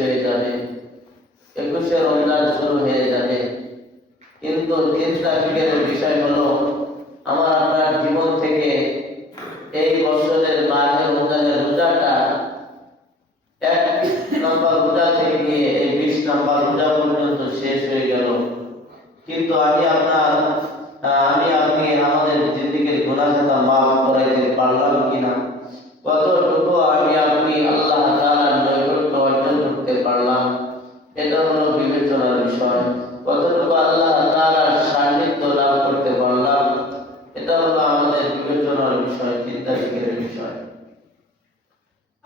হয়ে যাবে, 21শে রমজান শুরু হয়ে যাবে। কিন্তু চিন্তা ফিকিরের বিষয় হলো আমার আপনার জীবন থেকে এই বছরের মাঝে রমজানের রোজাটা 1 নম্বর রোজা থেকে নিয়ে এই 20 নম্বর রোজা পর্যন্ত শেষ হয়ে গেল, কিন্তু আমি আপনি আমাদের জিন্দেগির গুনাহ খাতা মাফ করাইতে পারলাম কিনা, কতটুকু আমি আপনি আল্লাহ তাআলার নৈকট্য অর্জন করতে পারলাম, এটা হলো বিবেচনার বিষয়। কতটুকু আল্লাহ তাআলার সান্নিধ্য লাভ করতে পারলাম, এটা হলো আমাদের বিবেচনার বিষয়, চিন্তা ফিকিরের বিষয়।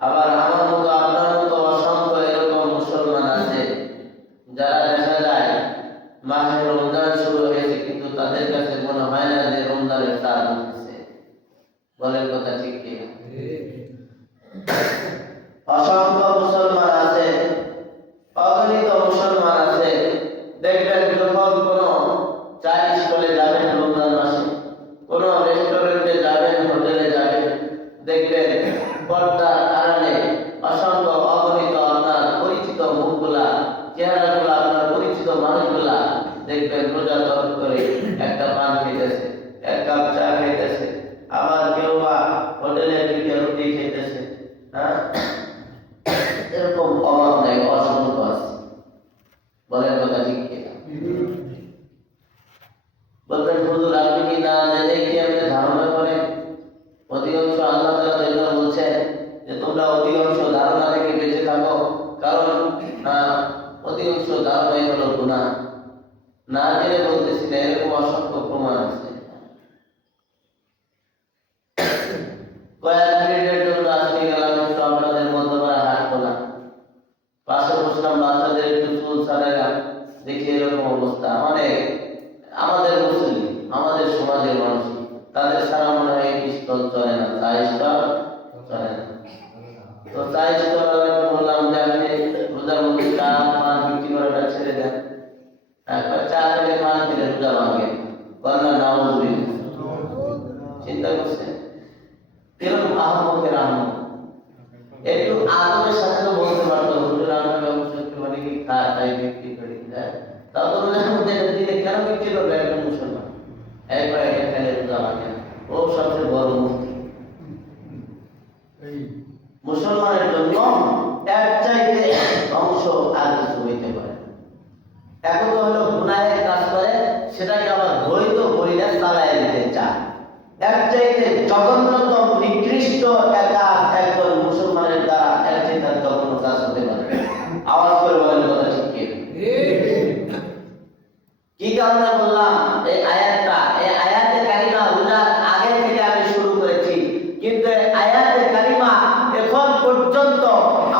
আবার আমার মতো আপনার মতো অসংখ্য এরকম মুসলমান আছে যারা দেখা যায় মাহে রমজান শুরু হয়েছে কিন্তু তাদের কাছে মনে হয় না যে রমজানের চাঁদ উঠেছে। বলেন কথা ঠিক কি? অসংখ্য মুসলমান আছে, অগণিত মুসলমান আছে, দেখবেন যখন কোনো চা স্টলে যাবেন রমজান মাসে, কোনো রেস্টুরেন্টে যাবেন, হোটেলে যাবেন, দেখবেন পর্দার আড়ালে অসংখ্য অগণিত আপনার পরিচিত মুখগুলা, চেহারাগুলা, আপনার পরিচিত মানুষগুলা দেখবেন রোজা তরক করে একটা পান খেতেছে, 1 কাপ চা খাইতেছে, আবার কেউ বা হোটেলে ঢুকে রুটি খেতেছে। এরকম অভাব নাই, অসংখ্য আছে। বলেন কথা ঠিক কিনা? বলবেন হুজুর আপনি কি না জেনে কি আপনি ধারণা করেন? অধিকাংশ আল্লাহ তাআলা যেটা বলছেন যে তোমরা অধিকাংশ ধারণা থেকে বেঁচে থাকো, কারণ অধিকাংশ ধারণাই হলো গুনাহ। না জেনে বলতেছি না, এরকম অসংখ্য প্রমাণ আছে। কয়েক মিনিটের জন্য আসতে গেলাম একটু আপনাদের মধ্যপাড়া হাট খোলা, পাশে বসলাম, বাচ্চাদের একটু চুল ছাড়াইলাম, দেখি এরকম অবস্থা। আমাদের মুসলিম, আমাদের সমাজের মানুষ, তাদের সারা মনে হয় স্টল চলে না, চা স্টল চলে না। তো চা স্টল বললাম যে আপনি রোজার মধ্যে চা পান বিক্রি করাটা ছেড়ে দেন, একবার চা খেলে পান খেলে রোজা ভাঙে, বলনা নাউজুবিল্লাহ। চিন্তা করছেন কিরকম আহমকের আহমক? একটু আদবের সাথে তো বলতে পারতো হুজুর আমরা ব্যবসা মানে কি তাই বিক্রি করি, তাও তো রোজার মধ্যে দিনে কেন বিক্রি করবে একজন মুসলমান? একবার একটা খেলে রোজা ভাঙে, ও সবচেয়ে বড় মুক্তি। মুসলমানের জন্য এর চাইতে ধ্বংস আর কিছু হইতে পারে। এখন তো হলো গুনাহের কাজ করে, সেটাকে আবার বৈধ বইলে চালায় দিতে চায়। এর চাইতে জঘন্যতম নিকৃষ্ট একজন মুসলমানের দ্বারা এর চাইতে জঘন্য কাজ হতে পারে। আওয়াজ করে বলেন কথা ঠিক কি কারণে বললাম এই আয়াতে কারিমা রোজার আগে থেকে আমি শুরু করেছি, কিন্তু আয়াতে কারিমা এখন পর্যন্ত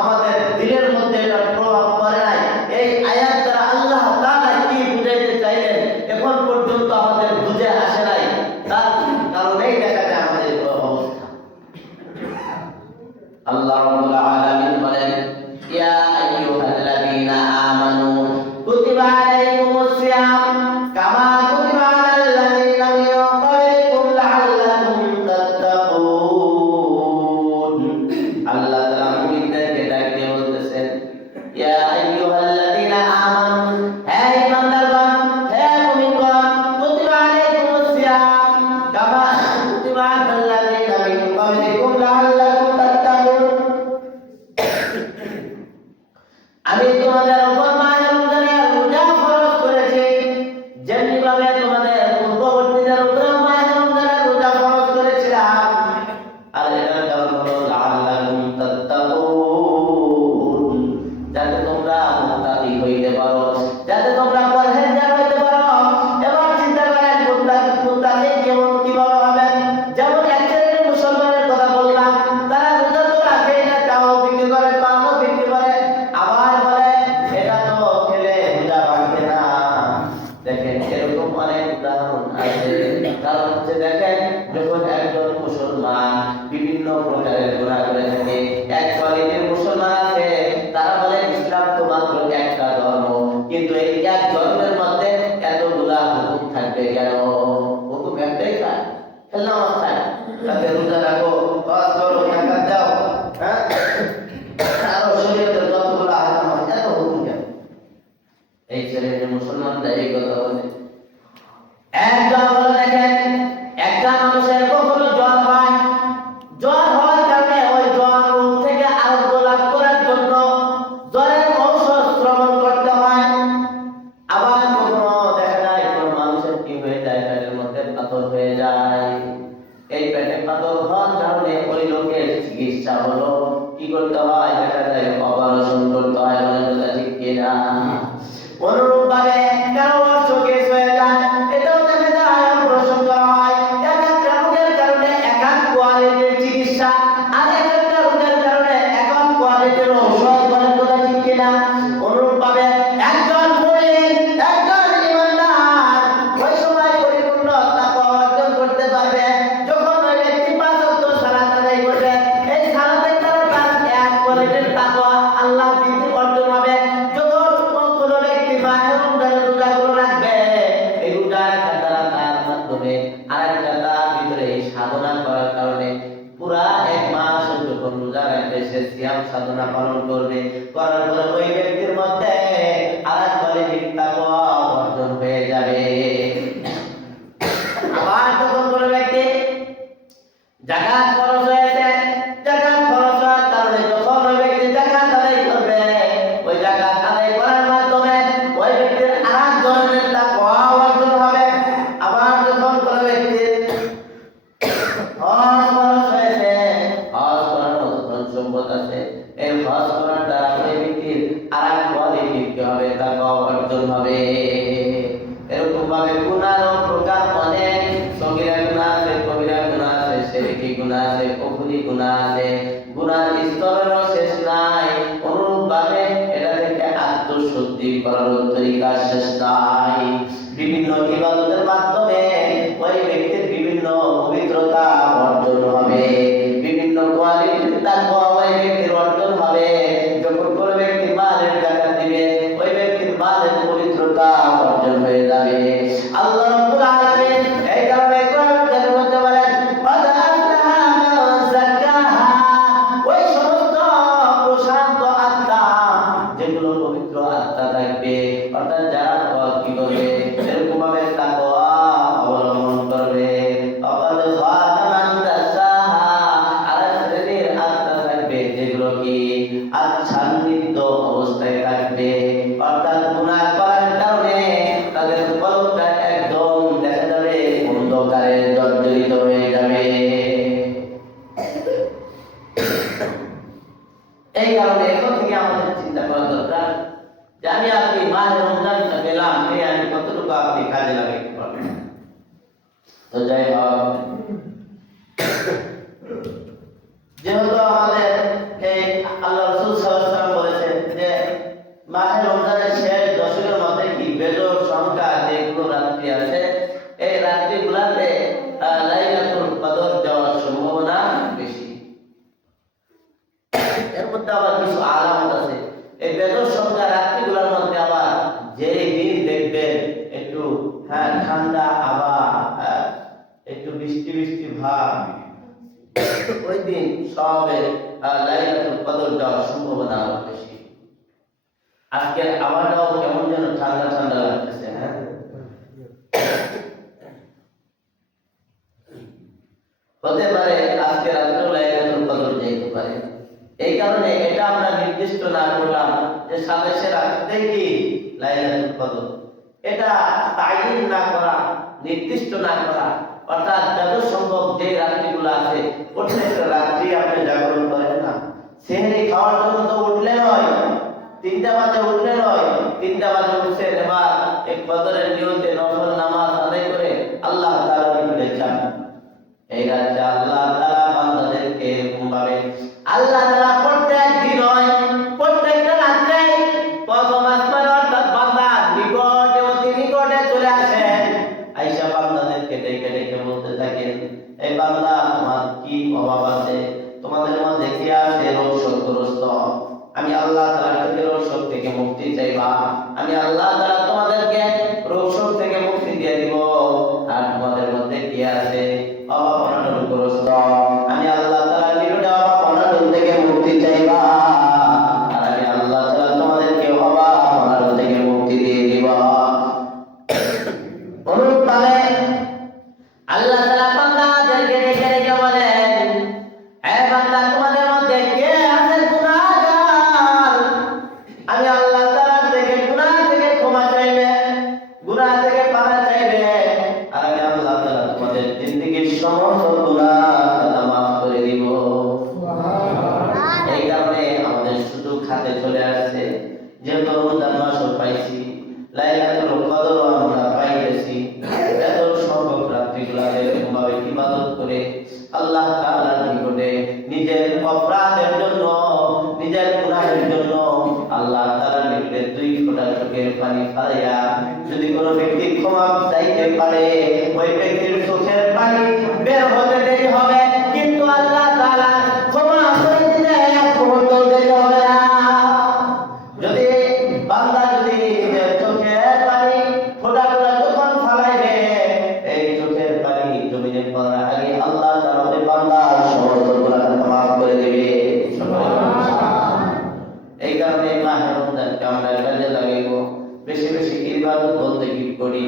আমাদের দিলের মধ্যে এটার প্রভাব পড়ে নাই। এই আয়াত দ্বারা আল্লাহ তাআলা কি বুঝাইতে চাইলেন এখন পর্যন্ত আমাদের বুঝে আসে নাই, তার কারণেই দেখা যায় আমাদের অবস্থা। আল্লাহ রাব্বুল আলামিন বলেন ইয়া আইয়ুহাল্লাযীনা আমানু কুতিবা আলাইকুমুস সিয়াম কামা কুতিবা আলাল্লাযীনা মিন ক্বাবলিকুম লাআল্লাকুম তাত্তাকুন। আল্লাহ তাআলা মুমিনদেরকে ডাকতে বলতেছেন ইয়া আইয়ুহাল্লাযীনা আমানু, হে ঈমানদারগণ, হে মুমিনগণ, কুতিবা আলাইকুমুস সিয়াম কামা কুতিবা আলাল্লাযীনা মিন ক্বাবলিকুম লাআল্লাকুম তাত্তাকুন। আমি তোমাদের উপর মাহে রমজানের রোজা ফরজ করেছি, যেমনিভাবে তোমাদের পূর্ববর্তীদের উপর মাহে রমজানের রোজা ফরজ করেছিলাম। আর এটার কারণ হলো লাআল্লাকুম তাত্তাকুন, যাতে তোমরা মুত্তাকি হইতে পারো, যাতে তোমরা পরহেজগার হইতে পারো। এবার চিন্তা করেন মুত্তাকি কেমন কিভাবে হবেন? যেমন এক শ্রেণীর মুসলমানের কথা বললাম, তারা রোজা তো রাখে না, চাও বিক্রি করে, পানও বিক্রি করে, আবার বলে এটা তো খেলে রোজা ভাঙবে না। দেখেন এরকম অনেক উদাহরণ আছে। কারণ হচ্ছে দেখেন যখন একজন মুসলমান বিভিন্ন প্রকারের গুনাহ করে থাকে, এক শ্রেণীর মুসলমান আছে তারা বলে ইসলাম তো মাত্র একটা ধর্ম, কিন্তু এই এক ধর্মের মধ্যে এতগুলা হুকুম থাকবে কেন? হুকুম একটাই, খেলনা অবস্থায় তাতে রোজা রাখো, কাজ করো, জাকাত দাও, আরো শরীয়তের যতগুলো আহকাম আছে এই শ্রেণীর মুসলমানরা এই কথা বলে। একদম বলে দেখেন, একটা মানুষের কখনো জ্বর হয়, জ্বর হওয়ার কারণে ওই জ্বর রোগ থেকে আরোগ্য লাভ করার জন্য জ্বরের ঔষধ সেবন করতে হয়। আবার কখনো দেখা যায় কোন মানুষের কি হয়ে যায়, পেটের মধ্যে পাথর হয়ে যায়। এই পেটে পাথর হওয়ার কারণে ওই লোকের চিকিৎসা হলো কি করতে হয়, দেখা যায় অপারেশন করতে হয়। বলেন ঠিক কিনা? অনুরূপ ভাবে কারো শোকেস হয়ে যায়, এটাও দেখা যায় অপারেশন করা হয়। এক একটা রোগের কারণে এক এক কোয়ালিটির চিকিৎসা, আর এক একটা রোগের কারণে এক এক কোয়ালিটির ঔষধ। বলেন কথা ঠিক কিনা? অনুরূপ ভাবে একজন মুমিন, একজন ঈমানদার ওই সময় পরিপূর্ণ তাকওয়া অর্জন করতে পারবে যখন ওই ব্যক্তি পাঁচ ওয়াক্ত সালাত আদায় করবে। এই সালাতের দ্বারা তার এক কোয়ালিটির তাকওয়া আল্লাহ ভীতি অর্জন হবে। যখন কোনো ব্যক্তি মায়ের রমজানের রোজাগুলো রাখবে, এই রোজা রাখার দ্বারা তার মাধ্যমে আরেকটা তার ভিতরে এই সাধনা করার কারণে পুরা এক মাস যখন রোজা রাখবে, সে সিয়াম সাধনা পালন করবে, করার পরে ওই ব্যক্তির মধ্যে আরেক কোয়ালিটির তাকওয়া অর্জন হয়ে যাবে। আবার যখন কোনো ব্যক্তি যাকাত খরচ হয়েছে, যাকাত খরচ হওয়ার কারণে যখন ওই ব্যক্তি যাকাত আদায় করবে, ওই যাকাত আদায় করার মাধ্যমে ওই ব্যক্তির আরেক ধরনের তাকওয়া অর্জন হবে। আবার যখন কোনো ব্যক্তির হজ খরচ হয়েছে, হজ করার মতো ধন সম্পদ আছে, এই হজ করার দ্বারা ওই ব্যক্তির আরেক কোয়ালিটি কি হবে, তাকওয়া অর্জন হবে। এরকম ভাবে গুনাহর প্রকার অনেক, সগীরা গুনাহ আছে, কবিরা গুনাহ আছে, শিরকি গুনাহ আছে, কুফরি গুনাহ আছে, গুনাহর স্তরেরও শেষ নাই। অনুরূপ ভাবে এটা থেকে আত্মশুদ্ধি করার তরিকা শেষ নাই। বিভিন্ন ইবাদতের মাধ্যমে ওই ব্যক্তির বিভিন্ন পবিত্রতা অর্জন হবে, বিভিন্ন কোয়ালিটির তাকওয়া ওই ব্যক্তির অর্জন হবে। যখন কোনো ব্যক্তি মালের যাকাত দিবে, ওই ব্যক্তির মালের পবিত্রতা অর্জন হয়ে যাবে। আল্লাহ রাব্বুল আলামিন এই কারণে কোরআনের মধ্যে বলেন, "ওয়াদ আফলাহা মান যাক্কাহা", ওই সমস্ত প্রশান্ত আত্মা যেগুলো পবিত্র আত্মা থাকবে, অর্থাৎ যারা কি করবে, এরকম ভাবে তাকওয়া অবলম্বন করবে। ওয়াদ খাবা মান দাসাহা, আর শ্রেণীর আত্মা থাকবে যেগুলো কি আচ্ছাদিত অবস্থায় থাকবে, অর্থাৎ গুনাহ করার কারণে তাদের কলবটা একদম দেখা যাবে অন্ধকারে জর্জরিত হয়ে যাবে। এই কারণে এখন থেকে আমাদের চিন্তা করা দরকার যে আমি আপনি মাহে রমজানটা পেলাম, আমি কতটুকু আপনি কাজে লাগাইতে পারবেন। তো যাই হোক, যেহেতু আমাদের এই আল্লাহ রাসূল সাল্লাল্লাহু আলাইহি ওয়াসাল্লাম বলেছেন যে মাহে রমজানের শেষ দশকের মধ্যে কি বেজোড় সংখ্যা যেগুলো রাত্রি আছে, এই রাত্রিগুলোতে লাইলাতুল কদর যাওয়ার সম্ভাবনা বেশি। এর মধ্যে আবার কিছু আলামত আছে। এই বেজোড় সংখ্যা রাত্রিগুলোর মধ্যে আবার যে দিন দেখবেন একটু ঠান্ডা আবহাওয়া, একটু বৃষ্টি বৃষ্টি ভাব, ওই দিন সবে লাইলাতুল কদর যাওয়ার সম্ভাবনা আরো বেশি। আজকের আবহাওয়াটাও কেমন যেন ঠান্ডা ঠান্ডা লাগতেছে। হতে পারে আজকে রাত্রেও লাইলাতুল কদর যেতে পারে। এই কারণে এটা আমরা নির্দিষ্ট না করলাম যে সাতাশে রাত্রে কি লাইলাতুল কদর, এটা তাইয়িন না করা, নির্দিষ্ট না করা, অর্থাৎ যত সম্ভব যে রাত্রিগুলো আছে প্রত্যেকটা রাত্রি আপনি জাগরণ করেন না। সেহরি খাওয়ার জন্য তো উঠলে নয়, 3টা বাজে উঠলে নয়, 3টা বাজে উঠছে এবার এক কদরের নিয়তে নফল নামাজ আদায় করে আল্লাহ তাআলার নিকটে যান। এই রাতে আল্লাহ তাআলা বান্দাদেরকে এরকম ভাবে আল্লাহ তাআলা প্রত্যেক দিন নয়, প্রত্যেকটা রাতে প্রথম আসমানে অর্থাৎ বান্দার নিকটে অতি নিকটে চলে আসেন, আয়েশা বান্দাদেরকে ডেকে ডেকে বলতে থাকেন, এই বান্দা তোমার কি অভাব আছে, তোমাদের মধ্যে কি আছে রোগগ্রস্ত, আমি আল্লাহ তাআলা থেকে রোগ থেকে মুক্তি চাইবা, আমি আল্লাহ তাআলা তোমাদেরকে রোগ থেকে মুক্তি দিয়ে দিব। আর তোমাদের মধ্যে কি আছে অভাব অনটনগ্রস্ত, আমি আল্লাহ তাআলার নিকটে অভাব অনটন থেকে মুক্তি চাইবা, আর আমি আল্লাহ তাআলা তোমাদেরকে অভাব অনটন থেকে মুক্তি দিয়ে দিব। পাইছি, লাইলাতুল কদর আমরা পাইতেছি। এত সংখ্যক রাত্রিগুলো এরকম ভাবে ইবাদত করে আল্লাহ তাআলার নিকটে নিজের অপরাধের জন্য, নিজের গুনাহের জন্য আল্লাহ তাআলার নিকটে 2 ফোঁটা চোখের পানি ফেলাইয়া যদি কোনো ব্যক্তি ক্ষমা চাইতে পারে, ওই ব্যক্তির চোখের পানি বের হতে দেরি হবে, কিন্তু আল্লাহ তাআলা ক্ষমা করে দিতে এক মুহূর্ত দেরি হবে না। যদি বান্দা যদি নিজের চোখের পানি ফোঁটাগুলো যখন ফেলাইবে, এই চোখের পানি জমিনে পড়ার আগে আল্লাহ তাআলা ওই বান্দার সমস্ত গুনাহ মাফ করে দিবে। এই কারণে মাহে রমজানকে আমরা কাজে লাগাইব, বেশি বেশি ইবাদত বন্দেগী করি।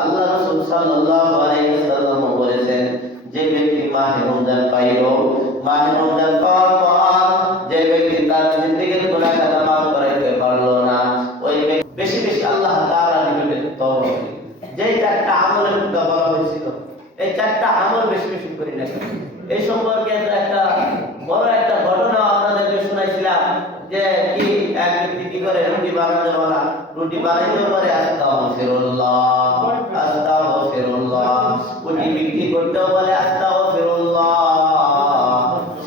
আল্লাহ রাসূল সাল্লাল্লাহু আলাইহি ওয়াসাল্লাম বলেছেন, যে ব্যক্তি মাহে রমজান পাইল, মাহে রমজান পাওয়ার পর যে ব্যক্তি তার জিন্দেগীর গুনাহ খাতা মাফ করাইতে পারলো না, ওই ব্যক্তি বেশি বেশি আল্লাহ তাআলার নিকটে তওবা করে। যেই 4টা আমলের কথা বলা হয়েছিল, এই 4টা আমল বেশি বেশি করি না। এই সম্পর্কে একটা বড় একটা ঘটনা আপনাদেরকে শোনাইছিলাম, যে কি এক ব্যক্তি কি করে রুটি বানাতে বলা, রুটি বানাইতেও পারে আস্তাগফিরুল্লাহ আস্তাগফিরুল্লাহ, রুটি বিক্রি করতেও বলে আস্তাগফিরুল্লাহ,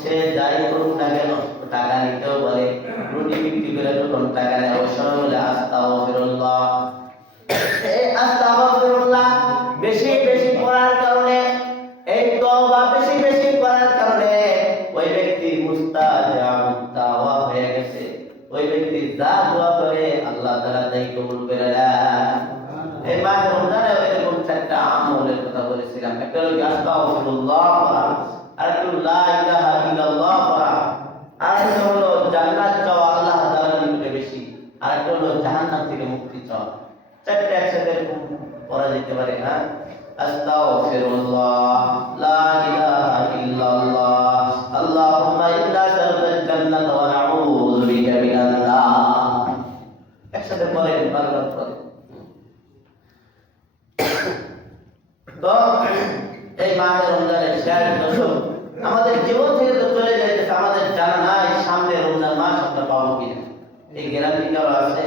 সে যাই করুক না কেন টাকা নিতেও বলে, রুটি বিক্রি করে যখন টাকা নেয় ওই সময় বলে আস্তাগফিরুল্লাহ। এই আস্তাগফিরুল্লাহ বেশি বেশি করার কারণে, এই তওবা বেশি বেশি করার কারণে ওই ব্যক্তি মুস্তাজাবুত দাওয়া হয়ে গেছে। ওই ব্যক্তি যা দোয়া করে আল্লাহ তাআলা তাই কবুল করে নেয়। এই মাহে রমজানে এরকম 4টা আমলের কথা বলেছিলাম। একটা হলো আস্তাগফিরুল্লাহ পড়া, আরেকটা হলো লা ইলাহা ইল্লাল্লাহ পড়া, আরেকটা হলো জান্নাত চাওয়া আল্লাহ তাআলার নিকটে বেশি, আরেকটা হলো জাহান্নাম থেকে মুক্তি চাওয়া। 4টা একসাথে এরকম পড়া যেতে পারে। হ্যাঁ, আস্তাগফিরুল্লাহ, লা ইলাহা ইল্লাল্লাহ, আল্লাহুম্মা ইন্না নাসআলুকাল জান্নাতা ওয়া নাউযু বিকা মিনান নার। একসাথে পড়েন, বারবার পড়েন। তো এই মাহে রমজানের শেষ দশক আমাদের জীবন থেকে তো চলে যাইতেছে, আমাদের জানা নাই সামনে রমজান মাস আমরা পাবো কিনা, এই গ্যারান্টি কারো আছে?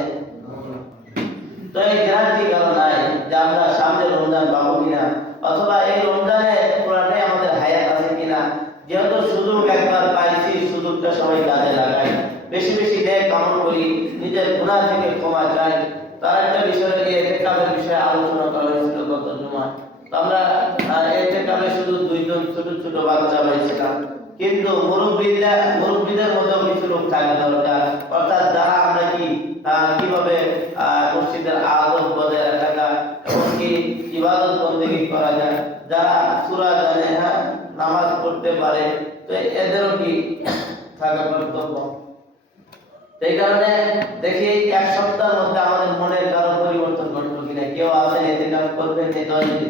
তো এই গ্যারান্টি কারো নাই যে আমরা সামনে রমজান পাবো কিনা, অথবা এই রমজানে পুরাটাই আমাদের হায়াত আছে কিনা। যেহেতু সুযোগ একবার পাইছি, সুযোগটা সবাই কাজে লাগাই, বেশি বেশি নেক আমল করি, নিজের গুনাহ থেকে ক্ষমা চাই। তার একটা বিষয় নিয়ে ইতিকাফের বিষয়ে আলোচনা করা হয়েছিল গত জুমায়। আমরা ইতিকাফে শুধু 2 জন ছোট ছোট বাচ্চা পাইছিলাম, কিন্তু মুরব্বীদের মধ্যেও কিছু লোক থাকা দরকার। অর্থাৎ যারা আমরা কিভাবে মসজিদের আদব বজায় রাখা যায় এবং কি ইবাদত বন্দেগী করা যায়, যারা সূরা জানে, হ্যাঁ, নামাজ পড়তে পারে, তো এদেরও কি থাকা কর্তব্য। এই কারণে দেখি 1 সপ্তাহের মধ্যে আমাদের মনের কারো পরিবর্তন ঘটলো কিনা। কেউ আছেন ইতিকাফ করবেন? এই দলটি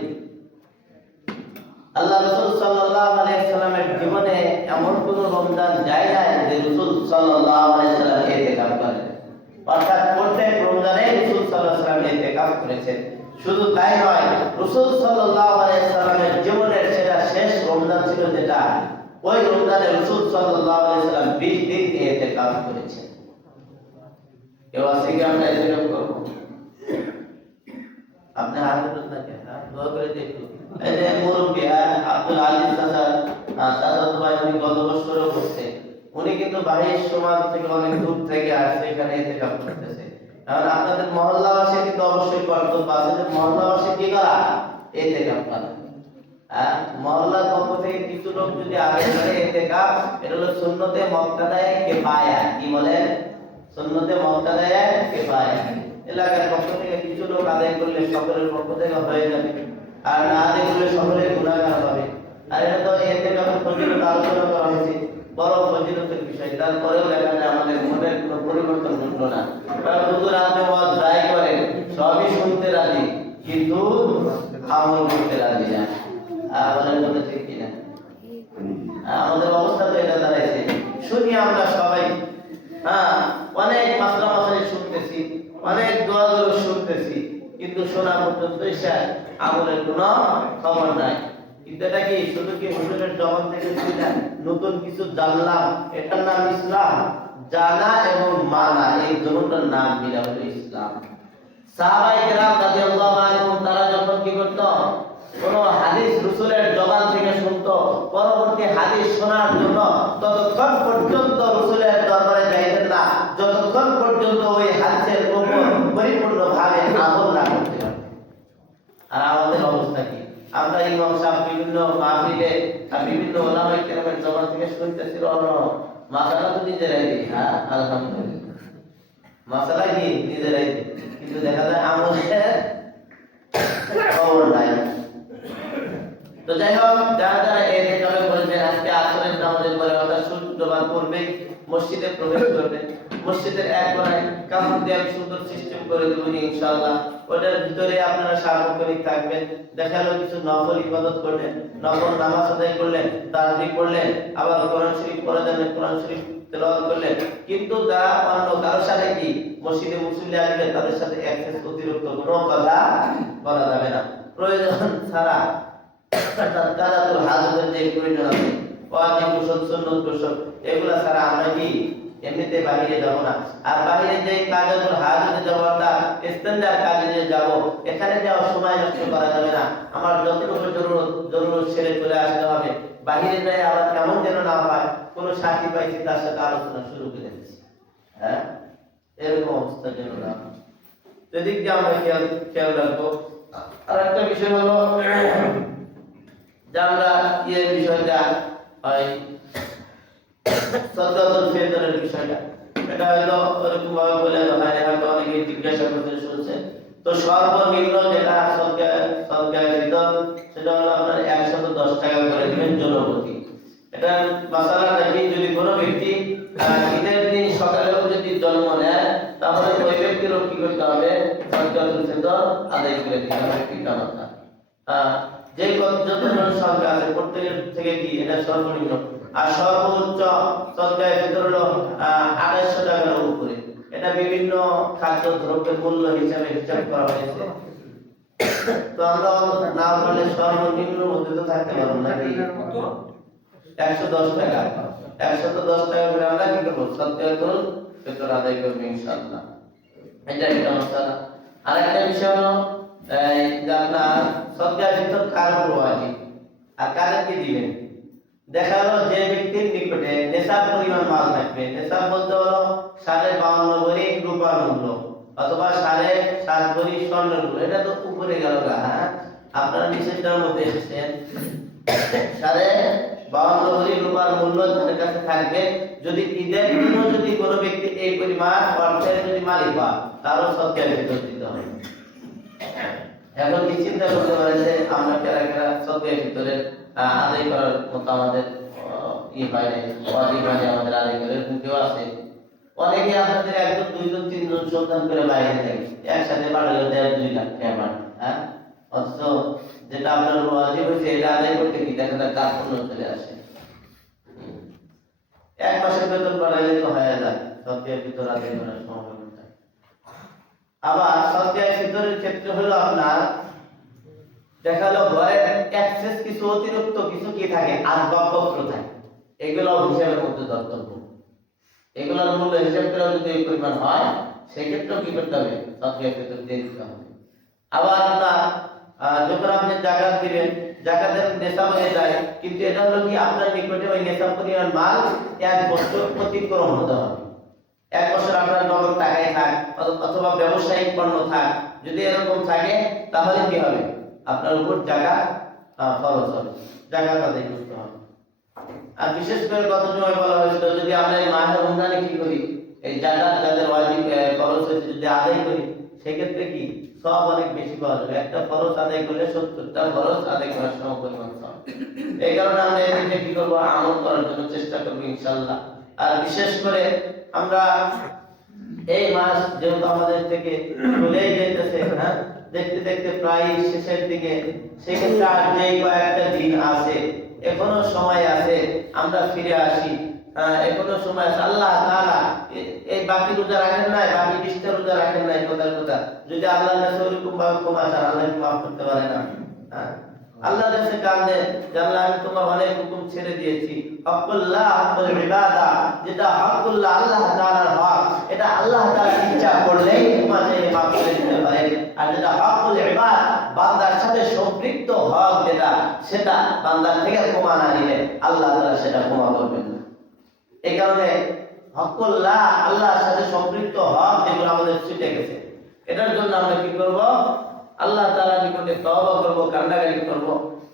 আল্লাহ রাসূল সাল্লাল্লাহু আলাইহি ওয়াসাল্লামের জীবনে এমন কোন রমজান যায় না যে রাসূল সাল্লাল্লাহু আলাইহি ওয়াসাল্লাম ইতিকাফ করেন। অর্থাৎ প্রত্যেক রমজানে রাসূল সাল্লাল্লাহু আলাইহি ওয়াসাল্লাম ইতিকাফ করেছেন। শুধু তাই নয়, রাসূল সাল্লাল্লাহু আলাইহি ওয়াসাল্লামের জীবনের সেটা শেষ রমজান ছিল যেটা, ওই রমজানে রাসূল সাল্লাল্লাহু আলাইহি ওয়াসাল্লাম 20 দিন ইতিকাফ করেছেন। কেউ আছে কি আমরা ইতিকাফ করব? আপনি হাত তুলুন না কেন? দোয়া করে দেখুন। এই যে মুরব্বি আব্দুল আলিম চাচা ভাই, উনি গত বছরও করছে। উনি কিন্তু বাহির সমাজ থেকে অনেক দূর থেকে আসছে, এখানে ইতিকাফ করতেছে। কারণ আপনাদের মহল্লাবাসী কিন্তু অবশ্যই কর্তব্য আছে যে মহল্লাবাসী কি করা? ইতিকাফ করা। মহল্লার পক্ষ থেকে কিছু লোক যদি আগে করে ইতিকাফ, এটা হলো সুন্নতে মুআক্কাদায়ে কিফায়া। কি বলেন? সুন্নতে মুআক্কাদায়ে কিফায়া। এলাকার পক্ষ থেকে কিছু লোক আদায় করলে সকলের পক্ষ থেকে হয়ে যাবে, আর না আদায় করলে সকলের গুনাহগার হবে। আর এটা তো ইতিকাফের ফজিলত আলোচনা করা হয়েছে, বড় ফজিলতের বিষয়। তারপরেও দেখা যায় আমাদের মনের কোনো পরিবর্তন ঘটলো না। কারণ হুজুর আপনি ওয়াজ যাই করেন সবই শুনতে রাজি, কিন্তু আমল করতে রাজি না। বলেন বলে ঠিক কিনা? আমাদের অবস্থা তো এটা দাঁড়াইছে। শুনি আমরা সবাই, অনেক মাসলা মাসাইল শুনতেছি, অনেক দোয়াগুলো শুনতেছি, কিন্তু শোনা পর্যন্ত আমলের কোনো খবর নাই। কিন্তু এটা কি শুধু কি হুজুরের জবান থেকে শুনে নতুন কিছু জানলাম, এটার নাম ইসলাম? জানা এবং মানা, এই দুটোর নাম মিলা হলো ইসলাম। সাহাবায়ে কেরাম রাদিয়াল্লাহু আনহুম তারা যখন কি করত, কোন হাদিস রাসূলের জবান থেকে শুনতো, পরবর্তী হাদিস শোনার জন্য ততক্ষণ পর্যন্ত রাসূলের দরবারে যাইতেন না যতক্ষণ পর্যন্ত ওই হাদিসের উপর পরিপূর্ণভাবে আমল না করতে পারে। আর আমাদের অবস্থা কি? আমরা ইমাম সাহেব বিভিন্ন মাহফিলে বিভিন্ন ওলামায়ে কেরামের জবান থেকে শুনতেছি, মাসালা তো নিজেরাই দিই, হ্যাঁ আলহামদুলিল্লাহ মাসালা কি নিজেরাই দিই, কিন্তু দেখা যায় আমলের খবর নাই। তো যাই হোক, যারা যারা এই কাজে বলবেন আজকে আসরের নামাজের পরে অর্থাৎ সূর্য ডোবার পূর্বে মসজিদে প্রবেশ করবে, মসজিদের এক কোণায় কাপড় দিয়ে আমি সুন্দর সিস্টেম করে দেবো ইনশাআল্লাহ। ওটার ভিতরে আপনারা সার্বক্ষণিক থাকবেন। দেখা গেল কিছু নফল ইবাদত করলেন, নফল নামাজ আদায় করলেন, তাসবিহ করলেন, আবার কোরআন শরীফ পড়া জানেন, কোরআন শরীফ তেলাওয়াত করলেন, কিন্তু তারা অন্য কারোর সাথে কি মসজিদে মুসল্লি আসবে তাদের সাথে অ্যাক্সেস অতিরিক্ত কোনো কথা বলা যাবে না। প্রয়োজন ছাড়া কাদাতুল হাজতের যে প্রয়োজন আছে, ওয়াজিব গোসল, সুন্নত গোসল, এগুলা ছাড়া আমরা কি এমনিতে বাইরে যাব না। আর বাইরে যে কাদাতুল হাজতে যাওয়াটা স্ট্যান্ডার্ড কাজে যে যাব, এখানে যাওয়ার সময় নষ্ট করা যাবে না। আমার যতটুকু জরুরত ছেড়ে চলে আসতে হবে। বাইরে যাই আবার কেমন যেন না হয়, কোন সাথী পাইছি তার সাথে আলোচনা শুরু করে দিচ্ছি, হ্যাঁ এরকম অবস্থা যেন না হয়। সেদিক দিয়ে আমরা খেয়াল রাখবো। আর একটা বিষয় হলো যে আমরা বিষয়টা হয় সাদকাতুল ফিতরের বিষয়টা, এটা হলো এরকম ভাবে বলে হয়, হয়তো অনেকে জিজ্ঞাসা করতে শুনছে। তো সর্বনিম্ন যেটা সদকাতুল ফিতর সেটা হলো আপনার 110 টাকা করে দিবেন জনপ্রতি। এটা মাসালাটা কি, যদি কোনো ব্যক্তি ঈদের দিন সকালেও যদি জন্ম নেয় তাহলে ওই ব্যক্তিরও কি করতে হবে, সদকাতুল ফিতর আদায় করে দিতে হবে পিতামাতা। যে যতজন সংখ্যা আছে প্রত্যেকের থেকে কি এটা সর্বনিম্ন। আর সর্বোচ্চ সদকায়ে ফিতর হলো 2800 টাকার উপরে। এটা বিভিন্ন খাদ্য দ্রব্যের মূল্য হিসাবে হিসাব করা হয়েছে। তো আমরা না বললে সর্বনিম্ন মধ্যে তো থাকতে পারবো নাকি? 110 টাকা, 110 টাকা করে আমরা কি করবো, সদকায়ে ফিতর আদায় করবো ইনশাআল্লাহ। এটা একটা মাসালা। আর একটা বিষয় হলো আপনার সদকায়ে ফিতর কার উপর ওয়াজিব আর কাদেরকে দিবেন। দেখা গেল যে ব্যক্তির নিকটে নেশাব পরিমাণ মাল থাকবে, নেশাব বলতে হলো 52.5 ভরি রূপার মূল্য অথবা 7.5 ভরি স্বর্ণের মূল্য। এটা তো উপরে গেল, হ্যাঁ আপনারা নিষেধটার মধ্যে এসেছেন। 52.5 ভরি রূপার মূল্য যাদের কাছে থাকবে, যদি ঈদের দিনও যদি কোনো ব্যক্তি এই পরিমাণ অর্থের যদি মালিক হয় তারও সদকায়ে ফিতর দিতে হবে। এখন কি চিন্তা করতে পারেন যে আমরা কারা সদকায়ে ফিতরের আদায় করার মতো আমাদের ওয়াজিব আমাদের আদায় করে কেউ আছে? অনেকে আপনাদের একজন, দুইজন, তিনজন সন্তান করে বাইরে থাকে, একসাথে বাড়ালে 1.5-2 লাখ টাকা, হ্যাঁ অথচ যেটা আপনার ওয়াজিব হয়েছে এটা আদায় করতে কি দেখা যায় কার্পণ্য চলে আসে। এক মাসের বেতন বাড়াইলে তো হয়ে যায় সদকায়ে ফিতর আদায় করার সম্ভাবনা। আবার সদকায়ে ফিতরের ক্ষেত্রে হলো আপনার দেখা গেল ঘরের এক্সেস কিছু অতিরিক্ত কিছু কি থাকে, আসবাবপত্র থাকে, এগুলো হিসাবের মধ্যে ধর্তব্য। এগুলোর মূল্য হিসাব করে যদি এই পরিমাণ হয় সেক্ষেত্রেও কি করতে হবে, সদকায়ে ফিতর দিয়ে দিতে হবে। আবার আপনার যখন আপনি যাকাত দিবেন, যাকাতের নেশাব হয়ে যায়, কিন্তু এটা হলো কি আপনার নিকটে ওই নেশাব পরিমাণ মাল 1 বছর অতিক্রম হতে হবে। 1 বছর আপনার নগদ টাকায় থাক অথবা ব্যবসায়িক পণ্য থাক, যদি এরকম থাকে তাহলে কি হবে, আপনার উপর যাকাত ফরজ হবে, যাকাত আদায় করতে হবে। আর বিশেষ করে গত সময় বলা হয়েছিল যদি আমরা এই মাহে রমজানে কি করি, এই যাকাত যাদের ওয়াজিব ফরজ হয়েছে যদি আদায় করি সেক্ষেত্রে কি সব অনেক বেশি পাওয়া যাবে। একটা ফরজ আদায় করলে 70টা ফরজ আদায় করার সমপরিমাণ সওয়াব। এই কারণে আমরা এদিকে কি করবো, আমল করার জন্য চেষ্টা করবো ইনশাআল্লাহ। আর বিশেষ করে আমরা এই মাস যেহেতু আমাদের থেকে চলেই যেতেছে, হ্যাঁ দেখতে দেখতে প্রায় শেষের দিকে, সেক্ষেত্রে আর যে কয়েকটা দিন আছে এখনো সময় আছে, আমরা ফিরে আসি। এখনো সময় আছে। আল্লাহ তাআলা এই বাকি রোজা রাখেন নাই, বাকি 20টা রোজা রাখেন নাই, কথার কথা যদি আল্লাহর কাছে ওরকম ভাবে ক্ষমা চান, আল্লাহ কি মাফ করতে পারে না? আল্লাহর কাছে কাঁদে যে আল্লাহ আমি তোমার অনেক হুকুম ছেড়ে দিয়েছি, হকুল্লাহ হকুল ইবাদা, যেটা হকুল্লাহ আল্লাহ তাআলার হক, এটা আল্লাহ তাআলা ইচ্ছা করলেই ক্ষমা চেয়ে মাফ করে দিতে পারেন। সেটা বান্দার থেকে ক্ষমা না নিলে আল্লাহ তাআলা সেটা ক্ষমা করবেন না। এই কারণে হকুল্লাহ, আল্লাহর সাথে সম্পৃক্ত হক যেগুলো আমাদের ছুটে গেছে, এটার জন্য আমরা কি করব? আল্লাহ তাআলার নিকটে তওবা করব, কান্নাকাটি করব,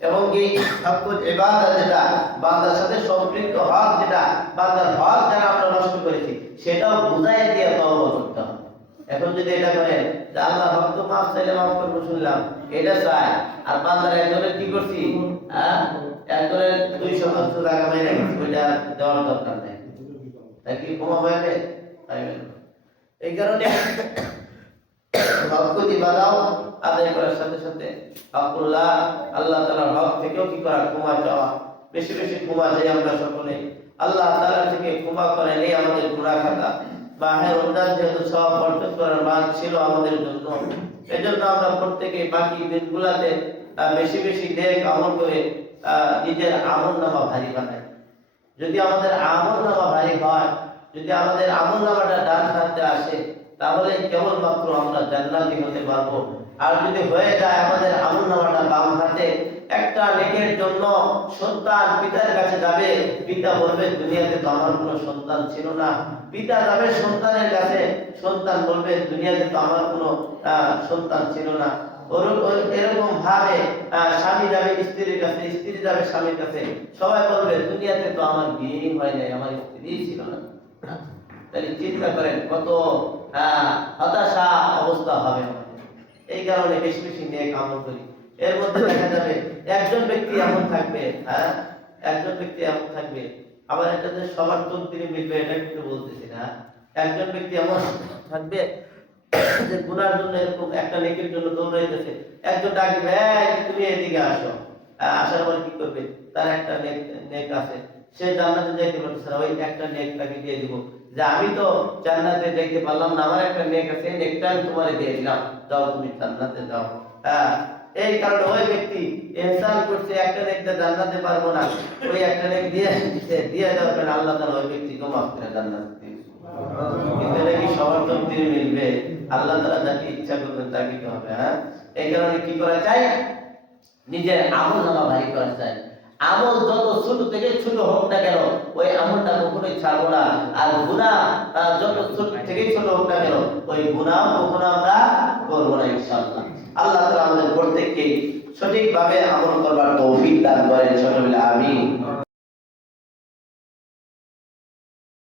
এবং কি হকুল ইবাদত যেটা বান্দার সাথে সম্পৃক্ত হক, যেটা বান্দার হক যারা আমরা নষ্ট করেছি, সেটাও বুঝাই দিয়ে তওবা করতে হবে। এখন যদি এটা করে যে আল্লাহ হক তো মাফ চাইলে মাফ করবো শুনলাম, এটা চায়, আর বান্দার একজনের কি করছি, একজনের 200 টাকা মাইনে গেছি, ওইটা দেওয়ার দরকার নেই, তাই কি ক্ষমা হয়ে যায়? এই কারণে হক ইবাদত আদায় করার সাথে সাথে হকুল্লাহ, আল্লাহ তাআলার হক থেকেও কি করা, ক্ষমা চাওয়া। বেশি বেশি ক্ষমা চাই আমরা সকলে। আল্লাহ তাআলা থেকে ক্ষমা করে নেই আমাদের গুনাহ খাতা। বাহির রমজান যেহেতু সব বরকত করার মাস ছিল আমাদের জন্য, এজন্য আমরা প্রত্যেকে বাকি দিনগুলোতে বেশি বেশি নেক আমল করে নিজের আমলনামা ভারী বানাই। যদি আমাদের আমলনামা ভারী হয়, যদি আমাদের আমলনামাটা ডান হাতে আসে, তাহলে কেবলমাত্র আমরা জান্নাতি হতে পারবো। আর যদি হয়ে যায় আমাদের আমলনামাটা বাম হাতে, একটা নেকের জন্য সন্তান পিতার কাছে যাবে, পিতা বলবে দুনিয়াতে তো আমার কোনো সন্তান ছিল না। পিতা যাবে সন্তানের কাছে, সন্তান বলবে দুনিয়াতে তো আমার কোনো সন্তান ছিল না। এরকম ভাবে স্বামী যাবে স্ত্রীর কাছে, স্ত্রী যাবে স্বামীর কাছে, সবাই বলবে দুনিয়াতে তো আমার বিয়ে হয় নাই, আমার স্ত্রী ছিল না। তাহলে চিন্তা করেন কত হতাশা অবস্থা হবে। এই কারণে বেশি বেশি নেক আমল করি। এর মধ্যে দেখা যাবে একজন ব্যক্তি এমন থাকবে, একজন ব্যক্তি এমন থাকবে, আবার এটা যে সবার তকদিরে মিলবে এটা কিন্তু বলতেছি না। একজন ব্যক্তি এমন থাকবে যে গুনার জন্য এরকম একটা নেকের জন্য দৌড়াইতেছে, একজন ডাকবে তুমি এদিকে আসো, আসার পর কি করবে, তার একটা নেক আছে, সে জান্নাতে যাইতে পারতেছে না, ওই একটা নেক তাকে দিয়ে দিব, যে আমি তো জান্নাতে যাইতে পারলাম না, আমার একটা নেক আছে, নেকটা আমি তোমারে দিয়ে দিলাম, যাও তুমি জান্নাতে যাও। এই কারণে ওই ব্যক্তি ইহসান করছে, একটা নেক দিয়ে জান্নাতে পারবো না, ওই একটা নেক দিয়ে দিতে দিয়ে দেওয়ার কারণে আল্লাহ তাআলা ওই ব্যক্তিকে মাফ করে জান্নাতে দিয়ে দিবেন। কিন্তু এটা কি সবার তকদিরে মিলবে? আল্লাহ তাআলা যাকে ইচ্ছা করবেন তাকে দিতে হবে। এই কারণে কি করা চাই, নিজের আমলনামা ভারী করা চাই। আমল যত ছোট থেকে ছোট হোক না কেন, ওই আমলটা কখনোই ছাড়বো না। আর গুনাহ যত ছোট থেকে ছোট হোক না কেন, ওই গুনাহ কখনো আমরা করবো না ইনশাআল্লাহ। আল্লাহ তাআলা আমাদের প্রত্যেককে সঠিকভাবে আমল করবার তৌফিক দান করেন। সকলে আমিন।